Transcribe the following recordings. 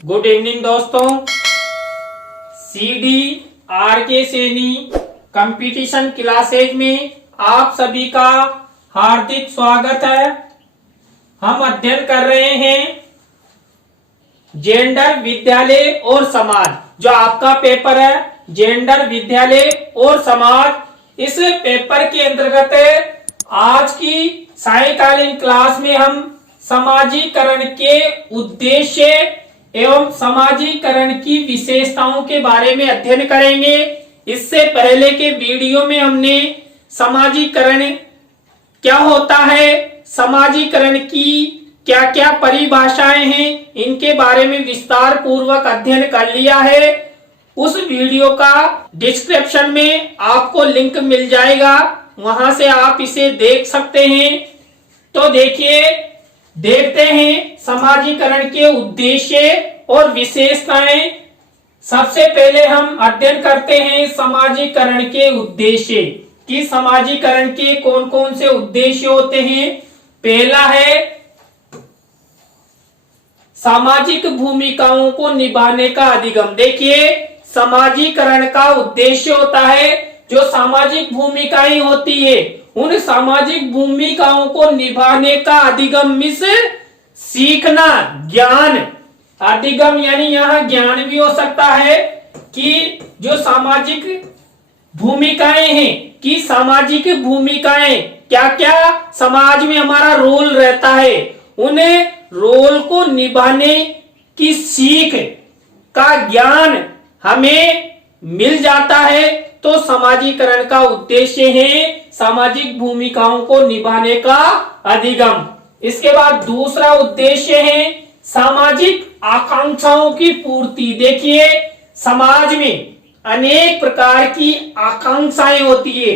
Good evening दोस्तों। CD RK Saini competition classes में आप सभी का हार्दिक स्वागत है। हम अध्ययन कर रहे हैं जेंडर, विद्यालय और समाज। जो आपका पेपर है जेंडर, विद्यालय और समाज, इस पेपर के अंतर्गत आज की सायंकालीन क्लास में हम समाजीकरण के उद्देश्य एवं समाजीकरण की विशेषताओं के बारे में अध्ययन करेंगे। इससे पहले के वीडियो में हमने समाजीकरण क्या होता है, समाजीकरण की क्या क्या परिभाषाएं हैं, इनके बारे में विस्तार पूर्वक अध्ययन कर लिया है। उस वीडियो का डिस्क्रिप्शन में आपको लिंक मिल जाएगा, वहां से आप इसे देख सकते हैं। तो देखते हैं समाजीकरण के उद्देश्य और विशेषताएं। सबसे पहले हम अध्ययन करते हैं समाजीकरण के उद्देश्य कि समाजीकरण के कौन कौन से उद्देश्य होते हैं। पहला है सामाजिक भूमिकाओं को निभाने का अधिगम। देखिए, समाजीकरण का उद्देश्य होता है जो सामाजिक भूमिकाएं होती है उन सामाजिक भूमिकाओं को निभाने का अधिगम मीन्स सीखना, ज्ञान। अधिगम यानी यहाँ ज्ञान भी हो सकता है कि जो सामाजिक भूमिकाएं हैं कि सामाजिक भूमिकाएं क्या क्या समाज में हमारा रोल रहता है, उन्हें रोल को निभाने की सीख का ज्ञान हमें मिल जाता है। तो समाजीकरण का उद्देश्य है सामाजिक भूमिकाओं को निभाने का अधिगम। इसके बाद दूसरा उद्देश्य है सामाजिक आकांक्षाओं की पूर्ति। देखिए, समाज में अनेक प्रकार की आकांक्षाएं होती है,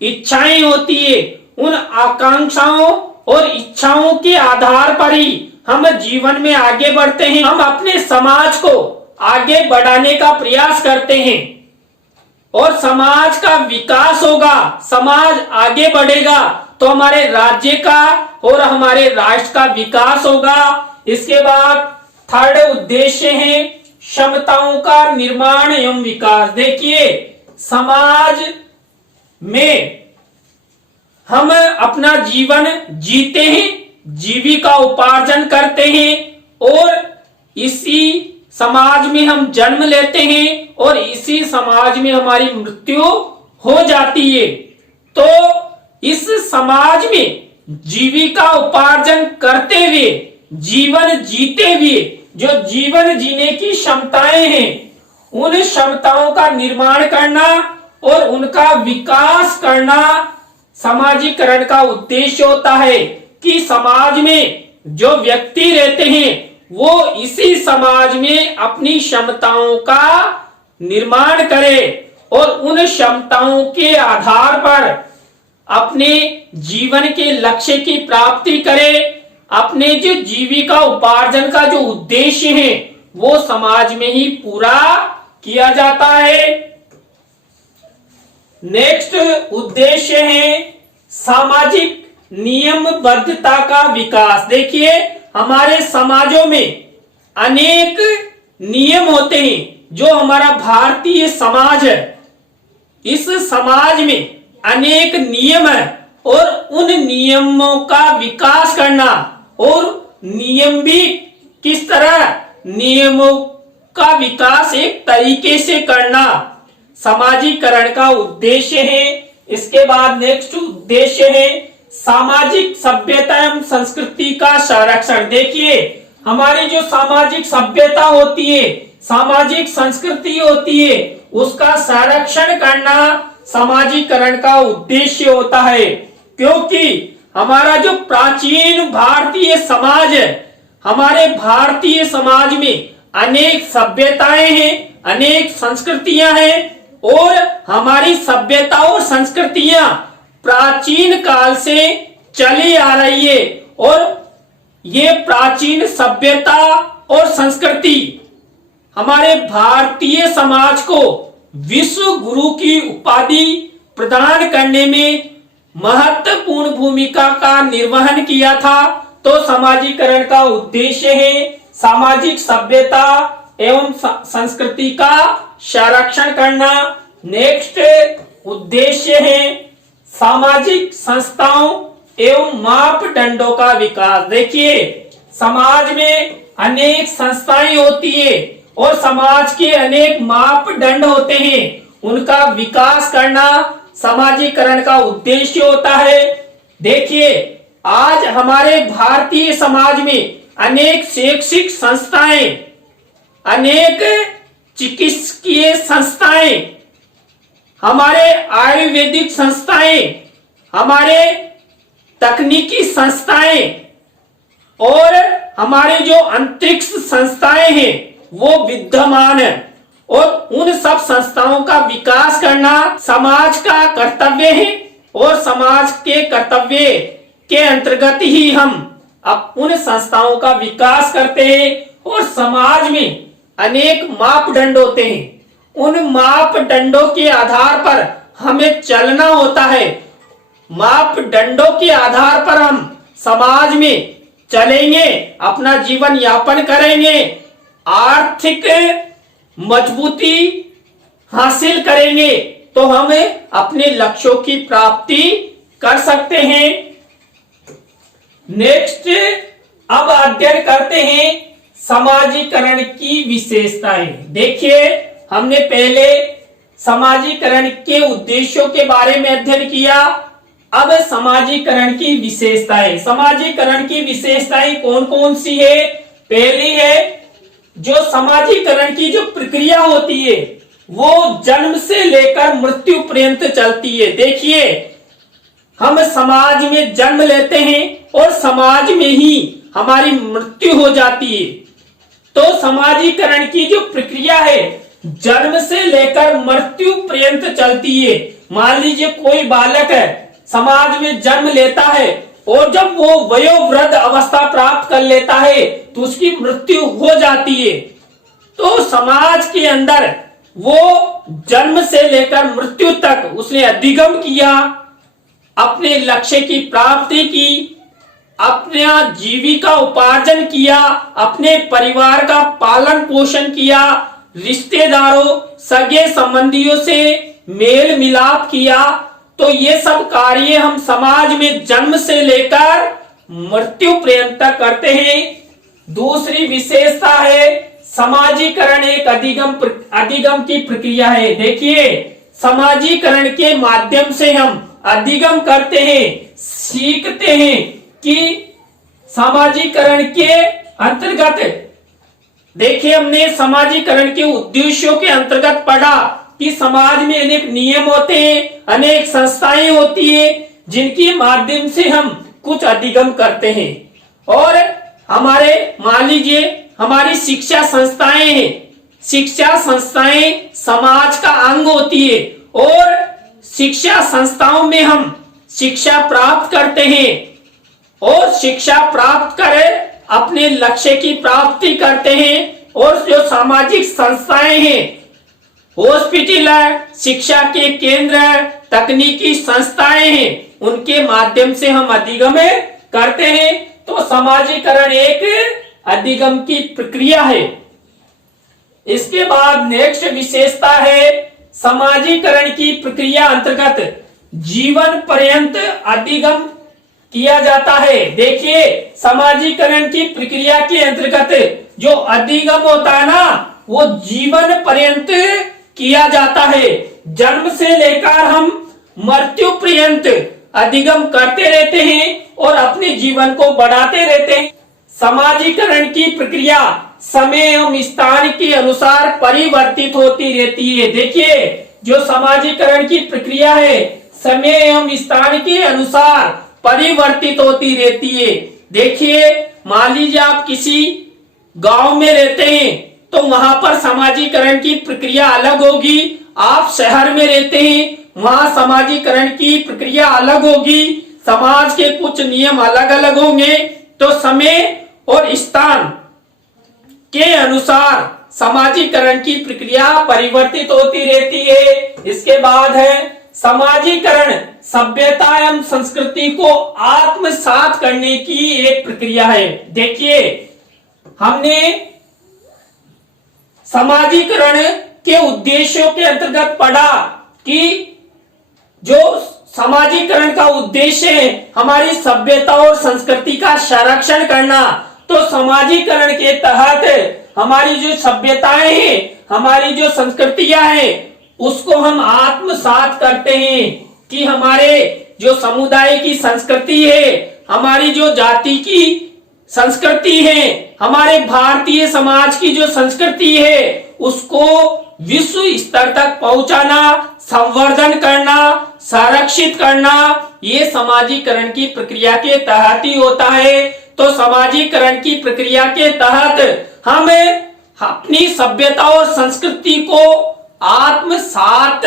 इच्छाएं होती है। उन आकांक्षाओं और इच्छाओं के आधार पर ही हम जीवन में आगे बढ़ते हैं। हम अपने समाज को आगे बढ़ाने का प्रयास करते हैं और समाज का विकास होगा, समाज आगे बढ़ेगा तो हमारे राज्य का और हमारे राष्ट्र का विकास होगा। इसके बाद थर्ड उद्देश्य है क्षमताओं का निर्माण एवं विकास। देखिए, समाज में हम अपना जीवन जीते हैं, जीविका उपार्जन करते हैं और इसी समाज में हम जन्म लेते हैं और इसी समाज में हमारी मृत्यु हो जाती है। तो इस समाज में जीविका उपार्जन करते हुए, जीवन जीते हुए जो जीवन जीने की क्षमताएं हैं, उन क्षमताओं का निर्माण करना और उनका विकास करना समाजीकरण का उद्देश्य होता है कि समाज में जो व्यक्ति रहते हैं वो इसी समाज में अपनी क्षमताओं का निर्माण करे और उन क्षमताओं के आधार पर अपने जीवन के लक्ष्य की प्राप्ति करे। अपने जो जीविका उपार्जन का जो उद्देश्य है वो समाज में ही पूरा किया जाता है। नेक्स्ट उद्देश्य है सामाजिक नियमबद्धता का विकास। देखिए, हमारे समाजों में अनेक नियम होते हैं। जो हमारा भारतीय समाज है, इस समाज में अनेक नियम है और उन नियमों का विकास करना और नियम भी किस तरह, नियमों का विकास एक तरीके से करना समाजीकरण का उद्देश्य है। इसके बाद नेक्स्ट उद्देश्य है सामाजिक सभ्यता एवं संस्कृति का संरक्षण। देखिए, हमारी जो सामाजिक सभ्यता होती है, सामाजिक संस्कृति होती है, उसका संरक्षण करना समाजीकरण का उद्देश्य होता है। क्योंकि हमारा जो प्राचीन भारतीय समाज है, हमारे भारतीय समाज में अनेक सभ्यताएं हैं, अनेक संस्कृतियां हैं और हमारी सभ्यता और संस्कृतियां प्राचीन काल से चली आ रही है और ये प्राचीन सभ्यता और संस्कृति हमारे भारतीय समाज को विश्व गुरु की उपाधि प्रदान करने में महत्वपूर्ण भूमिका का निर्वहन किया था। तो समाजीकरण का उद्देश्य है सामाजिक सभ्यता एवं संस्कृति का संरक्षण करना। नेक्स्ट उद्देश्य है सामाजिक संस्थाओं एवं मापदंडों का विकास। देखिए, समाज में अनेक संस्थाएं होती है और समाज के अनेक मापदंड होते हैं, उनका विकास करना समाजीकरण का उद्देश्य होता है। देखिए, आज हमारे भारतीय समाज में अनेक शैक्षिक संस्थाएं, अनेक चिकित्सकीय संस्थाएं, हमारे आयुर्वेदिक संस्थाएं, हमारे तकनीकी संस्थाएं और हमारे जो अंतरिक्ष संस्थाएं हैं वो विद्यमान है, और उन सब संस्थाओं का विकास करना समाज का कर्तव्य है, और समाज के कर्तव्य के अंतर्गत ही हम अब उन संस्थाओं का विकास करते हैं। और समाज में अनेक मापदंड होते हैं, उन मापदंडों के आधार पर हमें चलना होता है। मापदंडों के आधार पर हम समाज में चलेंगे, अपना जीवन यापन करेंगे, आर्थिक मजबूती हासिल करेंगे, तो हम अपने लक्ष्यों की प्राप्ति कर सकते हैं। नेक्स्ट अब अध्ययन करते हैं समाजीकरण की विशेषताएं। देखिए, हमने पहले समाजीकरण के उद्देश्यों के बारे में अध्ययन किया, अब समाजीकरण की विशेषताएं। समाजीकरण की विशेषताएं कौन कौन सी है? पहली है, जो समाजीकरण की जो प्रक्रिया होती है वो जन्म से लेकर मृत्यु पर्यंत चलती है। देखिए, हम समाज में जन्म लेते हैं और समाज में ही हमारी मृत्यु हो जाती है। तो समाजीकरण की जो प्रक्रिया है जन्म से लेकर मृत्यु पर्यंत चलती है। मान लीजिए कोई बालक है, समाज में जन्म लेता है और जब वो वयोवृद्ध अवस्था प्राप्त कर लेता है तो उसकी मृत्यु हो जाती है। तो समाज के अंदर वो जन्म से लेकर मृत्यु तक उसने अधिगम किया, अपने लक्ष्य की प्राप्ति की, अपना जीविका उपार्जन किया, अपने परिवार का पालन पोषण किया, रिश्तेदारों सगे संबंधियों से मेल मिलाप किया। तो ये सब कार्य हम समाज में जन्म से लेकर मृत्यु पर्यंत करते हैं। दूसरी विशेषता है समाजीकरण एक अधिगम की प्रक्रिया है। देखिए, समाजीकरण के माध्यम से हम अधिगम करते हैं, सीखते हैं कि समाजीकरण के अंतर्गत, देखिए हमने समाजीकरण के उद्देश्यों के अंतर्गत पढ़ा कि समाज में अनेक नियम होते हैं, अनेक संस्थाएं होती है जिनके माध्यम से हम कुछ अधिगम करते हैं। और हमारे मान लीजिए हमारी शिक्षा संस्थाएं हैं, शिक्षा संस्थाएं समाज का अंग होती है और शिक्षा संस्थाओं में हम शिक्षा प्राप्त करते हैं और शिक्षा प्राप्त कर अपने लक्ष्य की प्राप्ति करते हैं। और जो सामाजिक संस्थाएं हैं, हॉस्पिटल है, शिक्षा के केंद्र है, तकनीकी संस्थाएं हैं, उनके माध्यम से हम अधिगम करते हैं। तो समाजीकरण एक अधिगम की प्रक्रिया है। इसके बाद नेक्स्ट विशेषता है समाजीकरण की प्रक्रिया अंतर्गत जीवन पर्यंत अधिगम किया जाता है। देखिए, समाजीकरण की प्रक्रिया के अंतर्गत जो अधिगम होता है ना, वो जीवन पर्यंत किया जाता है। जन्म से लेकर हम मृत्यु पर्यंत अधिगम करते रहते हैं और अपने जीवन को बढ़ाते रहते हैं। समाजीकरण की प्रक्रिया समय एवं स्थान के अनुसार परिवर्तित होती रहती है। देखिए, जो समाजीकरण की प्रक्रिया है समय एवं स्थान के अनुसार परिवर्तित होती रहती है। देखिए, मान लीजिए आप किसी गांव में रहते हैं तो वहां पर समाजीकरण की प्रक्रिया अलग होगी। आप शहर में रहते हैं, वहां समाजीकरण की प्रक्रिया अलग होगी। समाज के कुछ नियम अलग अलग होंगे। तो समय और स्थान के अनुसार समाजीकरण की प्रक्रिया परिवर्तित होती रहती है। इसके बाद है समाजीकरण सभ्यता एवं संस्कृति को आत्मसात करने की एक प्रक्रिया है। देखिए, हमने समाजीकरण के उद्देश्यों के अंतर्गत पढ़ा कि जो समाजीकरण का उद्देश्य है हमारी सभ्यता और संस्कृति का संरक्षण करना। तो समाजीकरण के तहत हमारी जो सभ्यताएं हैं, हमारी जो संस्कृतियां हैं, उसको हम आत्मसात करते हैं कि हमारे जो समुदाय की संस्कृति है, हमारी जो जाति की संस्कृति है, हमारे भारतीय समाज की जो संस्कृति है, उसको विश्व स्तर तक पहुंचाना, संवर्धन करना, संरक्षित करना, ये समाजीकरण की प्रक्रिया के तहत ही होता है। तो समाजीकरण की प्रक्रिया के तहत हम अपनी सभ्यता और संस्कृति को आत्मसात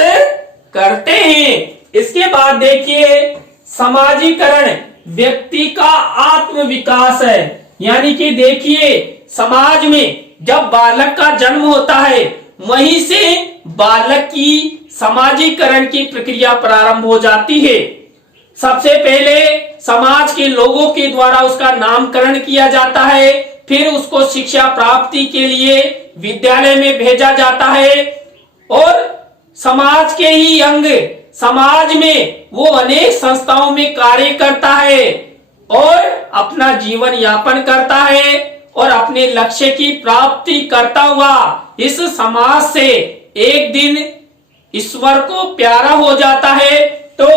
करते हैं। इसके बाद देखिए, समाजीकरण व्यक्ति का आत्म विकास है। यानी कि देखिए, समाज में जब बालक का जन्म होता है, वहीं से बालक की समाजीकरण की प्रक्रिया प्रारंभ हो जाती है। सबसे पहले समाज के लोगों के द्वारा उसका नामकरण किया जाता है, फिर उसको शिक्षा प्राप्ति के लिए विद्यालय में भेजा जाता है और समाज के ही अंग समाज में वो अनेक संस्थाओं में कार्य करता है और अपना जीवन यापन करता है और अपने लक्ष्य की प्राप्ति करता हुआ इस समाज से एक दिन ईश्वर को प्यारा हो जाता है। तो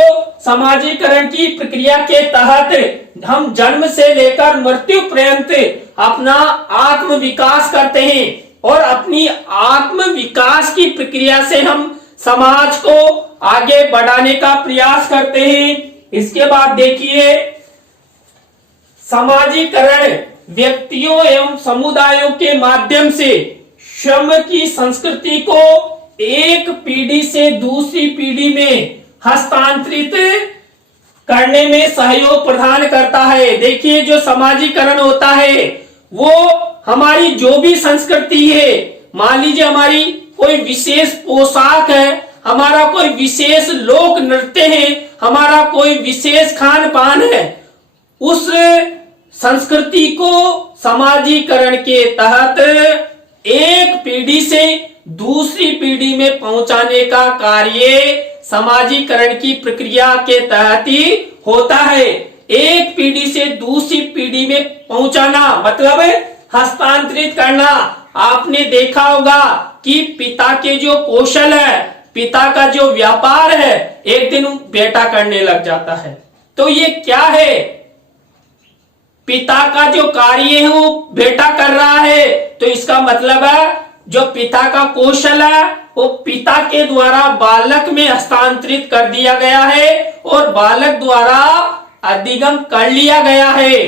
समाजीकरण की प्रक्रिया के तहत हम जन्म से लेकर मृत्यु पर्यंत अपना आत्म विकास करते हैं और अपनी आत्म विकास की प्रक्रिया से हम समाज को आगे बढ़ाने का प्रयास करते हैं। इसके बाद देखिए, समाजीकरण व्यक्तियों एवं समुदायों के माध्यम से श्रम की संस्कृति को एक पीढ़ी से दूसरी पीढ़ी में हस्तांतरित करने में सहयोग प्रदान करता है। देखिए, जो समाजीकरण होता है वो हमारी जो भी संस्कृति है, मान लीजिए हमारी कोई विशेष पोशाक है, हमारा कोई विशेष लोक नृत्य है, हमारा कोई विशेष खान पान है, उस संस्कृति को समाजीकरण के तहत एक पीढ़ी से दूसरी पीढ़ी में पहुंचाने का कार्य समाजीकरण की प्रक्रिया के तहत ही होता है। एक पीढ़ी से दूसरी पीढ़ी में पहुंचाना मतलब हस्तांतरित करना। आपने देखा होगा कि पिता के जो कौशल है, पिता का जो व्यापार है, एक दिन बेटा करने लग जाता है। तो ये क्या है? पिता का जो कार्य है वो बेटा कर रहा है। तो इसका मतलब है जो पिता का कौशल है वो पिता के द्वारा बालक में हस्तांतरित कर दिया गया है और बालक द्वारा अधिगम कर लिया गया है।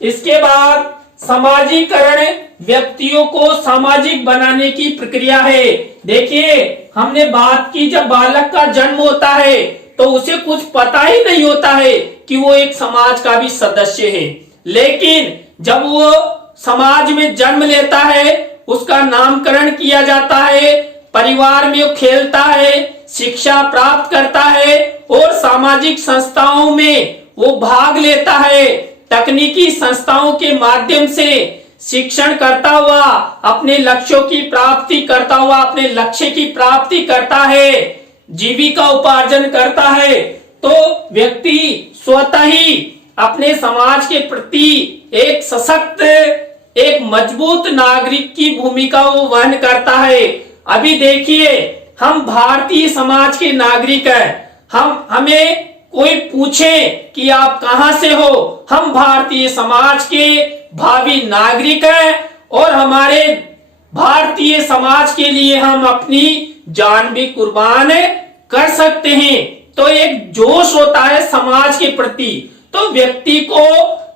इसके बाद समाजीकरण व्यक्तियों को सामाजिक बनाने की प्रक्रिया है। देखिए, हमने बात की जब बालक का जन्म होता है तो उसे कुछ पता ही नहीं होता है कि वो एक समाज का भी सदस्य है, लेकिन जब वो समाज में जन्म लेता है, उसका नामकरण किया जाता है, परिवार में वो खेलता है, शिक्षा प्राप्त करता है और सामाजिक संस्थाओं में वो भाग लेता है, तकनीकी संस्थाओं के माध्यम से शिक्षण करता हुआ अपने लक्ष्यों की प्राप्ति करता हुआ अपने लक्ष्य की प्राप्ति करता है, जीविका उपार्जन करता है। तो व्यक्ति स्वतः ही अपने समाज के प्रति एक सशक्त, एक मजबूत नागरिक की भूमिका वो वहन करता है। अभी देखिए, हम भारतीय समाज के नागरिक हैं। हमें कोई पूछे कि आप कहां से हो, हम भारतीय समाज के भावी नागरिक हैं और हमारे भारतीय समाज के लिए हम अपनी जान भी कुर्बान कर सकते हैं। तो एक जोश होता है समाज के प्रति। तो व्यक्ति को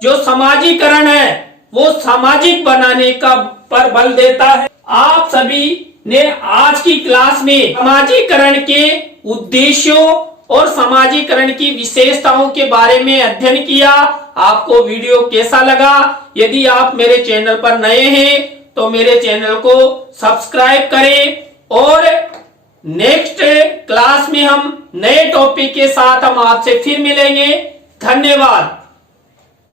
जो समाजीकरण है वो सामाजिक बनाने का पर बल देता है। आप सभी ने आज की क्लास में समाजीकरण के उद्देश्यों और समाजीकरण की विशेषताओं के बारे में अध्ययन किया। आपको वीडियो कैसा लगा? यदि आप मेरे चैनल पर नए हैं तो मेरे चैनल को सब्सक्राइब करें और नेक्स्ट क्लास में हम नए टॉपिक के साथ हम आपसे फिर मिलेंगे। धन्यवाद।